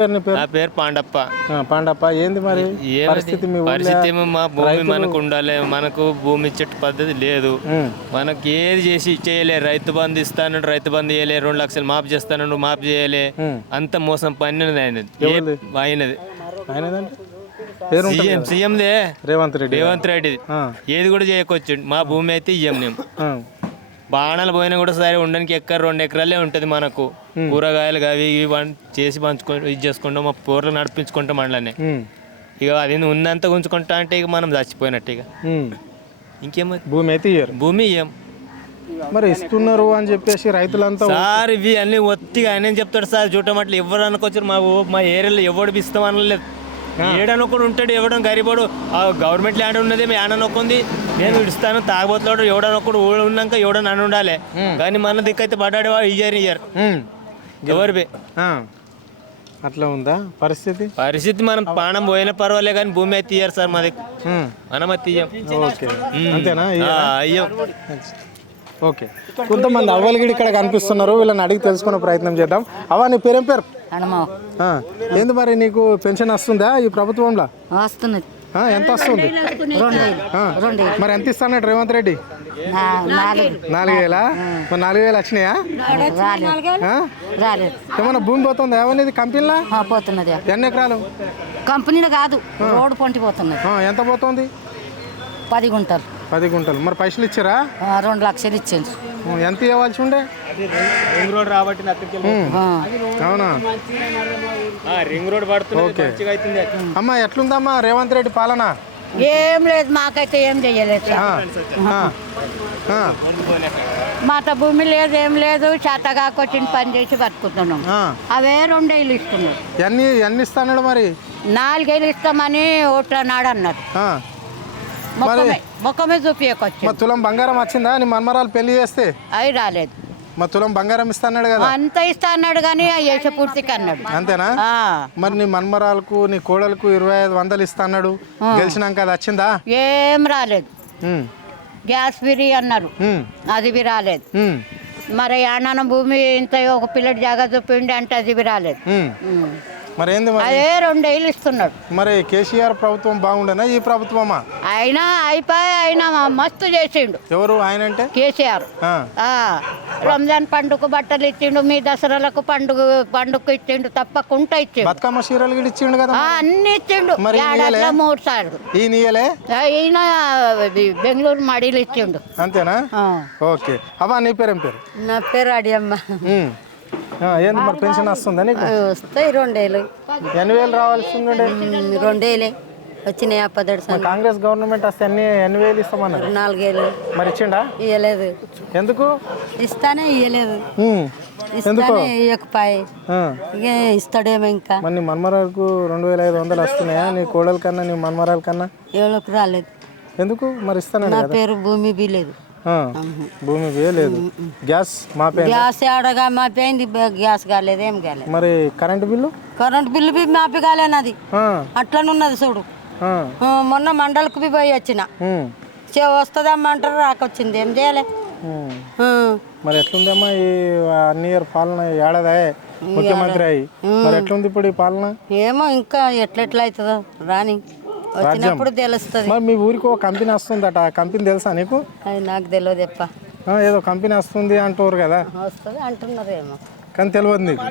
నా పేరు పాండప్ప. పాండప్ప ఏంది మరి పరిస్థితి? పరిస్థితి మా భూమి మనకు ఉండాలి. మనకు భూమి ఇచ్చే పద్ధతి లేదు. మనకి ఏది చేసి చేయలే. రైతు బంధు ఇస్తాను, రైతు బంధు చేయలే. 2 లక్షలు మాఫ్ చేస్తాను, మాఫ్ చేయలే. అంత మోసం పన్నది అయినది. సీఎందే రేవంత్ రెడ్డి. ఏది కూడా చేయకొచ్చు. మా భూమి అయితే ఇయ్యం మేము. బాణాలు పోయినా కూడా సరే ఉండడానికి 2 ఎకరాలే ఉంటుంది మనకు. కూరగాయలు అవి ఇవి చేసి పంచుకుంటూ ఇది చేసుకుంటాం. మా పూర్లు నడిపించుకుంటాం అందులోనే. ఇక అది ఉన్నంత ఉంచుకుంటా అంటే ఇక మనం చచ్చిపోయినట్టు. ఇక ఇంకేమో భూమి అయితే భూమి ఇయ్యం. మరి ఇస్తున్నారు అని చెప్పేసి రైతులంతా సార్ ఇవి అన్ని ఒత్తిగా ఆయన చెప్తాడు సార్. చూడమట్లు ఎవరు అనుకోవచ్చు. మా ఏరియాలో ఎవడు ఇస్తాం అనలేదు. ఏడనొక్కడు ఉంటాడు. ఎవడం గరీబోడు గవర్నమెంట్ ల్యాండ్ ఉన్నది ఏడనొక్కుంది నేను ఇస్తాను. తాగబోతున్నాడు ఎవడనొక్కడు ఉన్నాక ఎవడని అని ఉండాలి. కానీ మన దిక్కైతే పడ్డాడు వాడు ఇయ్యరు ఎవరివి. అట్లా ఉందా పరిస్థితి? మనం ప్రాణం పోయినా పర్వాలే కానీ భూమి అయితే ఇయ్యారు సార్ మా దగ్గర. మనం అయితే ఇయ్యం. అంతేనా? అయ్యం. ఓకే, కొంతమంది అవ్వలగిడి ఇక్కడ కనిపిస్తున్నారు. వీళ్ళని అడిగి తెలుసుకునే ప్రయత్నం చేద్దాం. అవ్వ, నీ పేరేం పేరు? ఏంది మరి నీకు పెన్షన్ వస్తుందా ఈ ప్రభుత్వంలో? వస్తున్నది. ఎంత వస్తుంది? 2,000. మరి ఎంత ఇస్తాడు రేవంత్ రెడ్డి? 4,000. మరి 4,000 వచ్చినాయా? ఏమన్నా భూమి పోతుందా? ఏమన్నా కంపెనీలా పోతున్నది? ఎన్ని ఎకరాలు? కంపెనీలో కాదు, రోడ్డు పొంటి పోతున్నది. ఎంత పోతుంది? 10 గుంటలు. 10 గుంటలు. మరి పైసలు ఇచ్చారా? 2 లక్షలు ఇచ్చింది. ఎంత ఇవ్వాల్సి ఉండే? రింగ్ రోడ్ రాబట్టి అవునా? రింగ్ రోడ్ పడుతుంది. అమ్మా, ఎట్లుందమ్మా రేవంత్ రెడ్డి పాలన? ఏం లేదు, మాకైతే ఏం చెయ్యలేదు. మాత భూమి లేదు, ఏం లేదు. చేతగాకొచ్చిన పని చేసి బతుకుతున్నాం. అవే 2 ఏళ్ళు ఇస్తున్నాడు. ఎన్ని ఇస్తాడు మరి? 4 ఏళ్ళు ఇస్తామని ఓట్లన్నాడు అన్నారు. మొక్కమే చూపించకొచ్చు. తులం బంగారం వచ్చిందా నీ మన్మరాలు పెళ్లి చేస్తే? అవి రాలేదు. తులం బంగారం ఇస్తా అన్నాడు కదా? అంత ఇస్తా అన్నాడు కానీ వేసే పూర్తికి అన్నాడు. అంతేనా? మరి నీ మన్మరాలకు నీ కోడలకు 2,500 ఇస్తా అన్నాడు. గెలిచినాక అది వచ్చిందా? ఏం రాలేదు. గ్యాస్ ఫ్రీ అన్నారు, అది బి రాలేదు. మరి అన్న భూమి ఇంత ఒక పిల్లడి జాగా చూపిండి అంటే అది బి రాలేదు. మరి ఏంది అదే 2 ఏళ్ళు ఇస్తున్నాడు. మరి కేసీఆర్ ప్రభుత్వం బాగుండేనా ఈ ప్రభుత్వమా? అయినా అయినా మస్తు చేసిండు. ఎవరు ఆయన అంటే? కేసీఆర్. రంజాన్ పండుగ బట్టలు ఇచ్చిండు, మీ దసరాలకు పండుగ ఇచ్చిండు, తప్పకుండా ఇచ్చిండు. బతుకమ్మ చీరలు కూడా ఇచ్చిండు కదా? అన్ని ఇచ్చిండు. 3 సార్లు. ఈయన బెంగళూరు మడిలు ఇచ్చిండు. అంతేనా? ఓకే. అవ్వ, నీ పేరేం పేరు? నా పేరు అడియమ్మ. ఏంది మరి పెన్షన్ వస్తుందా నీకు? వస్తాయి. 2 ఏళ్ళు. ఎన్ని వేలు రావాల్సి ఉండే? 2 ఏళ్ళే వచ్చినాయి. కాంగ్రెస్ గవర్నమెంట్ వస్తే ఎన్ని వేలు ఇస్తామన్నారు? 4 ఏళ్ళు. మరి ఇచ్చిండా? ఇయ్యలేదు. ఎందుకు? ఇస్తానే ఇయ్యలేదు. ఇయ్యకపోయి ఇక ఇస్తాడేమో. ఇంకా మరి నీ మన్మరాలకు 2,500 వస్తున్నాయా నీ కోడల కన్నా నీ మన్మరాల కన్నా? ఎవరికి రాలేదు. ఎందుకు మరి ఇస్తాను? నా పేరు భూమి బి లేదు. భూమి లేదు. గ్యాస్ మాపేది? గ్యాస్ ఆడగా మాపేయింది. గ్యాస్ కాలేదు, ఏం కాలేదు. మరి కరెంట్ బిల్లు? కరెంట్ బిల్లు బి మాపి కాలేనది. అట్లనున్నది చూడు. మొన్న మండలకు బి పోయి వచ్చిన. వస్తుందమ్మా అంటారు, రాకొచ్చింది. ఏం చేయాలి? మరి ఎట్లుందమ్మా ఈ ఇయర్ పాలన? ఏడాది ముఖ్యమంత్రి అయ్యి మరి ఎట్లుంది ఇప్పుడు ఈ పాలన? ఏమో ఇంకా ఎట్లెట్లా అవుతుందో రాని వచ్చినప్పుడు తెలుస్తుంది. మరి మీ ఊరికి ఒక కంపెనీ వస్తుందట, ఆ కంపెనీ తెలుసా నీకు? అది నాకు తెలియదు. ఏదో కంపెనీ వస్తుంది అంటారు కదా? వస్తుంది అంటున్నారు ఏమో, కానీ తెలియదు నీకు.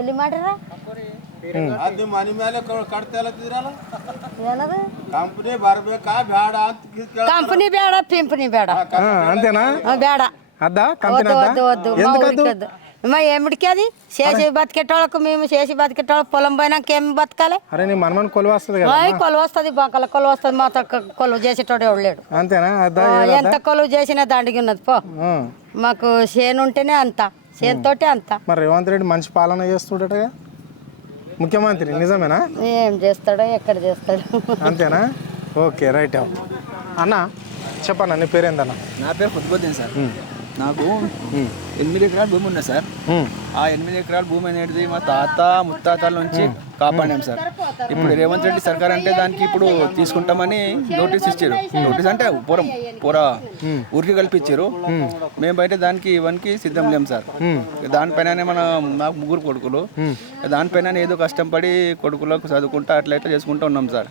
ఎల్లి మాటరా కంపెనీ బేడ పింపని బేడ. అంతేనా? బేడ అద్దా కంపెనీ? వద్దు. ఏమిటికి అది చేసి బతికేటోళ్ళకు, మేము చేసి బతికేటోళ్ళకి పొలం పోయినాక ఏమి బతకాలి? అరే నీ మనమని కొలువ వస్తుంది కదా? కొలువ వస్తుంది, బాకల కొలువ వస్తుంది. మా కొలువు చేసేటోడు ఎవడు లేడు. అంతేనా? ఎంత కొలువు చేసినా దండిగి ఉన్నది పో. మాకు చేను ఉంటేనే అంత, చేనుతోటే అంత. మరి రేవంత్ రెడ్డి మంచి పాలన చేస్తుండట ముఖ్యమంత్రి, నిజమేనా? ఏం చేస్తాడో ఎక్కడ చేస్తాడు. అంతేనా? Okay, right. అన్న చెప్పన్నా, నీ పేరేందన్న? నా పేరు కుతుబుద్దీన్ సార్. నాకు 8 ఎకరాల భూమి ఉంది సార్. ఆ 8 ఎకరాల భూమి అనేది మా తాత ముత్తాతల నుంచి కాపాడాం సార్. ఇప్పుడు రేవంత్ రెడ్డి సర్కార్ అంటే దానికి ఇప్పుడు తీసుకుంటామని నోటీస్ ఇచ్చారు. నోటీస్ అంటే పూరా ఊరికి కల్పించారు. మేము బయట దానికి ఇవన్నీ సిద్ధం లేము సార్. దానిపైన మాకు 3 కొడుకులు, దానిపైన ఏదో కష్టం పడి కొడుకులకు చదువుకుంటా అట్లా చేసుకుంటూ ఉన్నాం సార్.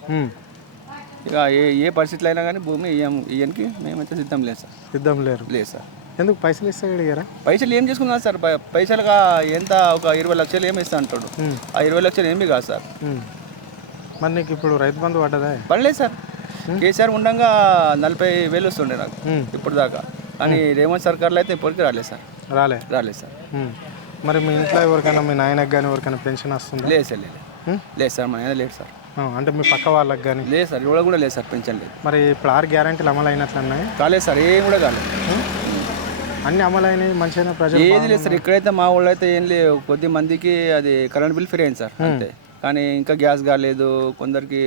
ఇక ఏ పరిస్థితులు అయినా కానీ భూమి ఇయ్యడానికి మేమైతే సిద్ధం లేదు సార్. సిద్ధం లేరు లేదు సార్. ఎందుకు పైసలు ఇస్తే అడిగారా? పైసలు ఏం చేసుకున్నారు సార్? పైసలుగా ఎంత ఒక 20 లక్షలు ఏమి ఇస్తా అంటాడు. ఆ 20 లక్షలు ఏమి కాదు సార్. మరి నీకు ఇప్పుడు రైతు బంధు పడ్డదా? పడలేదు సార్. కేసీఆర్ ఉండగా 40,000 వస్తుండే నాకు ఇప్పుడు దాకా. కానీ రేవంత్ సర్కార్లో అయితే ఇప్పటికీ రాలేదు సార్. రాలేదు సార్. మరి మీ ఇంట్లో ఎవరికైనా మీ నాయనకు కానీ ఎవరికైనా పెన్షన్ వస్తుందా? లేదు సార్. లేదు సార్. మా ఆయన లేదు సార్. అంటే మీ పక్క వాళ్ళకి కానీ? లేదు సార్. ఇవాళ కూడా లేదు సార్. పెన్షన్ లేదు. మరి ఇప్పుడు 6 గ్యారెంటీలు అమలు అయినట్లు అన్నాయి? కాలేదు సార్. ఏం కూడా కాలేదు. అన్ని అమలైనవి మంచిగా ప్రజలు ఏది లేదు సార్. ఇక్కడైతే మా వాళ్ళు అయితే ఏం లేదు. కొద్ది మందికి అది కరెంట్ బిల్ ఫ్రీ అయింది సార్ అంతే. కానీ ఇంకా గ్యాస్ కాలేదు, కొందరికి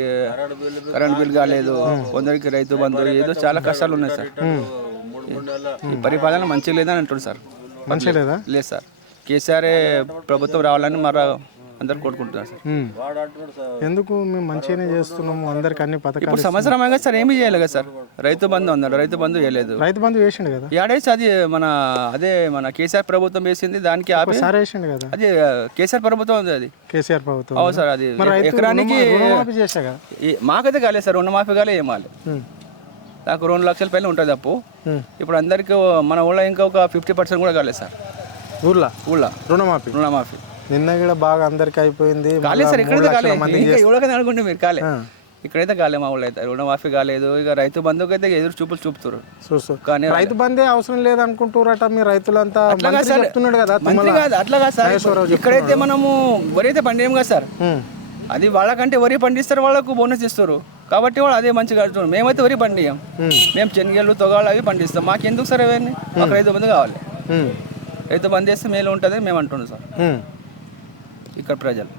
కరెంట్ బిల్ కాలేదు, కొందరికి రైతు బంధు, ఏదో చాలా కష్టాలు ఉన్నాయి సార్. ఈ పరిపాలన మంచిగా లేదని అంటారు సార్. మంచిగా లేదా? లేదు సార్. కేసీఆర్ ప్రభుత్వం రావాలని మరి అందరు కోరుకుంటున్నారు సార్. ఎందుకు మేము మంచిగానే చేస్తున్నాము, అందరికి అన్ని పథకాలు. ఇప్పుడు సంవత్సరం అయ్యా సార్ ఏమీ చేయలేదు కదా సార్. రైతు బంధు అన్నాడు, రైతు బంధు చేయలేదు. రైతు బంధు వేసిండు కదా? ఏడేసి అది మన కేసీఆర్ ప్రభుత్వం వేసింది, దానికి వేసిండు కదా. అది కేసీఆర్ ప్రభుత్వం ఉంది. అది కేసీఆర్ ప్రభుత్వం. అవును సార్. అది ఎకరానికి చేసా కదా. మాకైతే కాలేదు సార్. రుణమాఫీ కాలే ఏమాలి. నాకు 2 లక్షల పైన ఉంటుంది అప్పు. ఇప్పుడు అందరికి మన ఊళ్ళో ఇంకా ఒక 50% కూడా కాలేదు సార్. ఊళ్ళో రుణమాఫీ నిన్న కూడా బాగా అందరికి అయిపోయింది. కాలేదు సార్. ఇక్కడైతే కాలేదు. ఎవరికైనా అనుకుంటే మీరు కాలే. ఇక్కడైతే కాలే. మా ఊళ్ళో అయితే రుణమాఫీ కాలేదు. ఇక రైతు బంధుకు అయితే ఎదురు చూపుతారు. కానీ రైతు బంధే అవసరం లేదు అనుకుంటారట మీ రైతులంతా. చెప్తున్నాడు కదా. అట్లా కాదు సార్. ఇక్కడైతే మనము వరి అయితే పండియం కదా సార్. అది వాళ్ళకంటే వరి పండిస్తారు, వాళ్ళకు బోనస్ ఇస్తారు కాబట్టి వాళ్ళు అదే మంచిగా కడుతున్నారు. మేమైతే వరి పండియం. మేము శనగలు తొగాలు అవి పండిస్తాం. మాకు ఎందుకు సార్ అవన్నీ? మాకు రైతు బంధు కావాలి. రైతు బంధు చేస్తే మేలు ఉంటుందని మేము అంటున్నాం సార్ ఇక్కడ ప్రజలు.